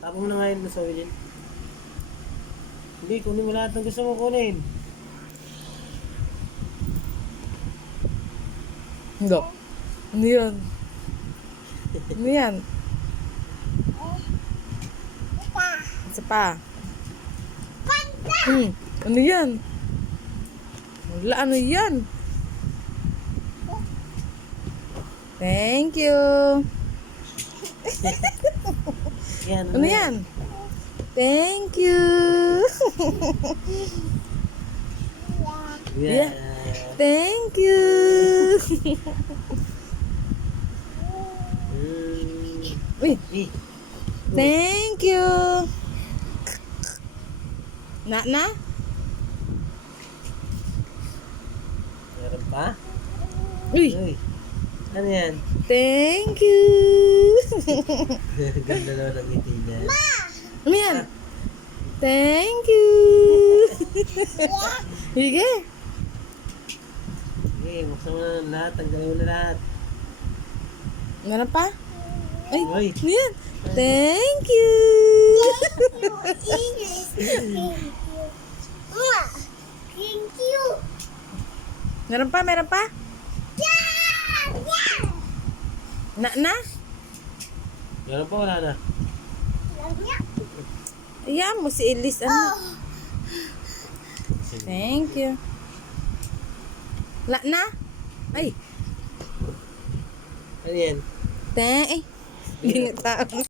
Tapos mo na ngayon sa Wilin. Hindi, kunin mo lahat ng gusto mo kunin. Hindi. Ano yan? Ano yan? Isa pa. Ano yan? Wala, ano yan? Thank you. Yan, Ano yan? Thank you. Yeah. Thank you. Uy, Eh, thank you. Na? meron pa? Uy, Uy, ano yan? thank you. Ganda naman ang ngiti niya. Ano yan? Thank you. Sige. Okay, buksan mo na lahat. Tanggalin mo na lahat. Meron pa? Ay, Uy. ano yan? Thank you. Thank you. Meron pa? Na? Meron pa wala na? Ayan mo si Elise. Ano? Thank you. Na? Ay. Ano yan? Ay. Ginita.